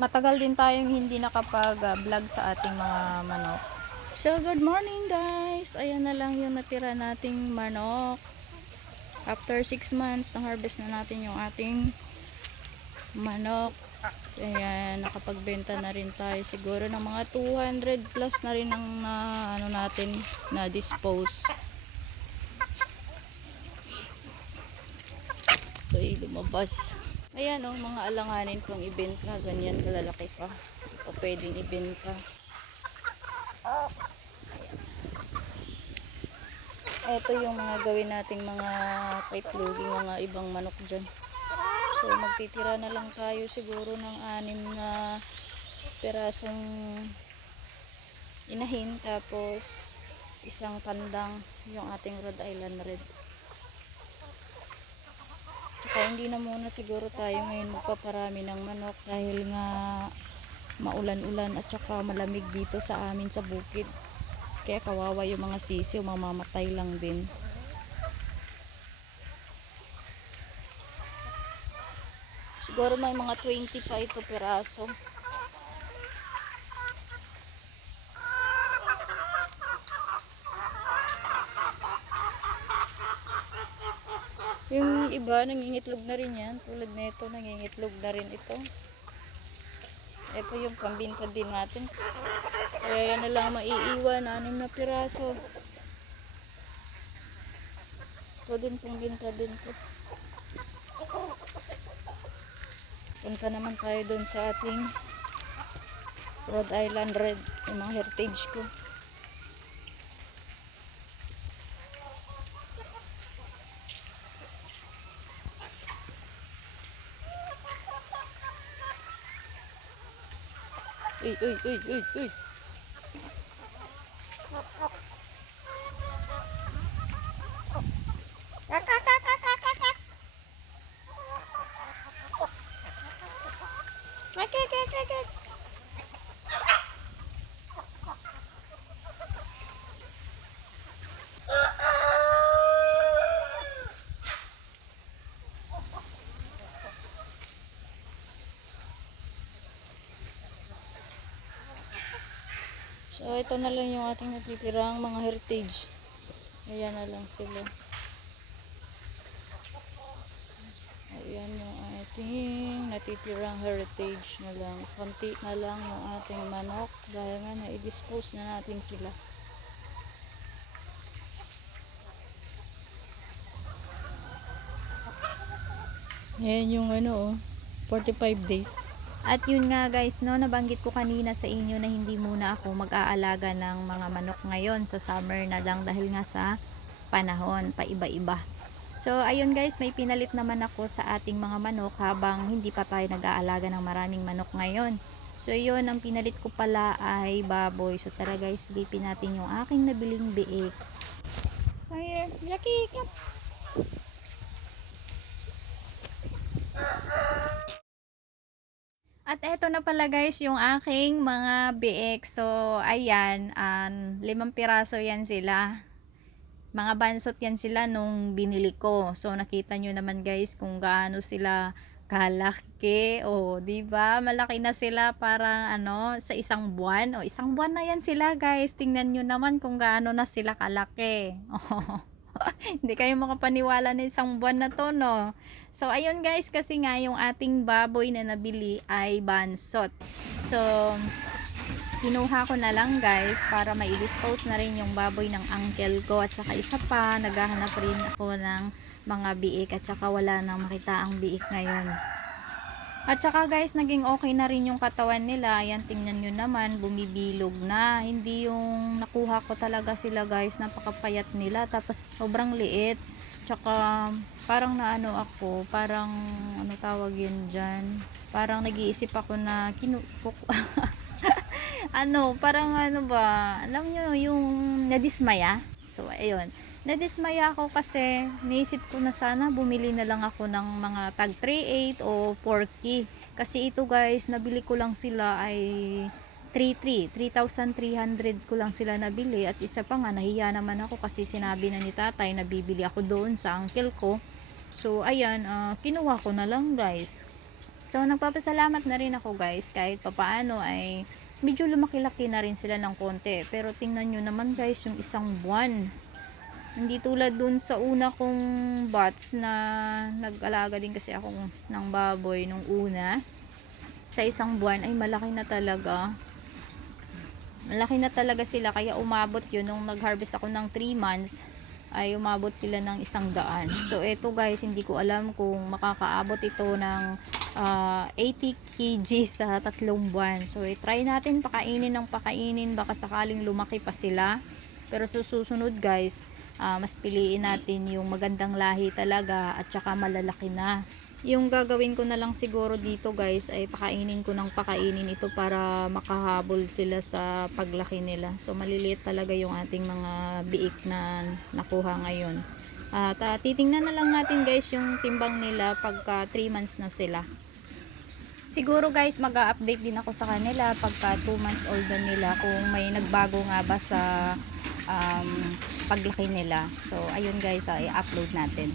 Matagal din tayong hindi nakapag-vlog sa ating mga manok. So, good morning guys! Ayan na lang yung natira nating manok. After 6 months, na-harvest na natin yung ating manok. Ayan, nakapagbenta na rin tayo siguro ng mga 200 plus na rin ang na, ano natin na dispose. So, lumabas. Ayan oh, mga alanganin pang ibenta. Ganyan kalalaki pa. O pwedeng ibenta. Ito yung mga gawin nating mga kaitloging mga ibang manok dyan. So magtitira na lang tayo siguro ng anim na perasong inahin tapos isang tandang yung ating Rhode Island Red. Tsaka hindi na muna siguro tayo ngayon magpaparami ng manok dahil nga maulan-ulan at tsaka malamig dito sa amin sa bukid. Kaya kawawa yung mga sisiw, mamamatay lang din. Siguro may mga 20 pa piraso. Yung iba, nangingitlog na rin yan. Tulad nito, nangingitlog na rin ito. Ito yung pambinta din natin. Kaya yan na lang maiiwan, anim na piraso. Ito din pong din ko. Punta naman tayo doon sa ating Rhode Island Red, yung mga heritage ko. Uy, uy, uy, uy, uy. So, ito na lang yung ating natitirang mga heritage. Ayan na lang sila. Ayan yung ating natitirang heritage na lang. Konti na lang yung ating manok dahil nga na-dispose na natin sila. Ayan yung ano oh, 45 days. At yun nga guys, no, nabanggit ko kanina sa inyo na hindi muna ako mag-aalaga ng mga manok ngayon sa summer na lang dahil nga sa panahon, paiba-iba. So ayun guys, may pinalit naman ako sa ating mga manok habang hindi pa tayo nag-aalaga ng maraming manok ngayon. So yun, ang pinalit ko pala ay baboy. So tara guys, lipin natin yung aking nabiling biik. Here, Jackie, come. At eto na pala guys yung aking mga biik. So, ayan, um, limang piraso yan sila. Mga bansot yan sila nung binili ko. So, nakita nyo naman guys kung gaano sila kalaki. O, di ba Malaki na sila parang ano, sa isang buwan. O, isang buwan na yan sila guys. Tingnan nyo naman kung gaano na sila kalaki. Hindi kayo makapaniwala na isang buwan na to, no? So, ayun guys, kasi nga yung ating baboy na nabili ay bansot. So, kinuha ko na lang guys para mai-dispose na rin yung baboy ng uncle ko at saka isa pa, naghahanap rin ako ng mga biik at saka wala nang makita ang biik ngayon. At saka guys, naging okay na rin yung katawan nila. Ayan, tingnan nyo naman, bumibilog na. Hindi yung nakuha ko talaga sila guys, napakapayat nila. Tapos sobrang liit. Tsaka parang naano ako, parang ano tawag yun dyan. Parang nag-iisip ako na kinu... ano, parang ano ba, alam nyo yung nadismaya. So, ayun. Nadismaya ako kasi naisip ko na sana bumili na lang ako ng mga tag 3.8 o 4K. Kasi ito guys, nabili ko lang sila ay 3.3. 3,300 ko lang sila nabili. At isa pa nga, nahiya naman ako kasi sinabi na ni tatay na bibili ako doon sa uncle ko. So, ayan, ah, kinuha ko na lang guys. So, nagpapasalamat na rin ako guys, kahit papaano ay medyo lumaki-laki na rin sila ng konti. Pero tingnan nyo naman guys, yung isang buwan. Hindi tulad dun sa una kong bats na nag-alaga din kasi ako ng baboy nung una. Sa isang buwan ay malaki na talaga. Malaki na talaga sila kaya umabot yun nung nag-harvest ako ng 3 months ay umabot sila ng isang daan. So eto guys, hindi ko alam kung makakaabot ito ng ah, 80 kg sa tatlong buwan. So i-try natin pakainin ng pakainin baka sakaling lumaki pa sila. Pero sa susunod guys, ah, mas piliin natin yung magandang lahi talaga at saka malalaki na. Yung gagawin ko na lang siguro dito guys ay pakainin ko ng pakainin ito para makahabol sila sa paglaki nila. So maliliit talaga yung ating mga biik na nakuha ngayon. At ah, titingnan na lang natin guys yung timbang nila pagka 3 months na sila. Siguro guys mag-update din ako sa kanila pagka 2 months old na nila kung may nagbago nga ba sa um, paglaki nila. So ayun guys, ay upload natin.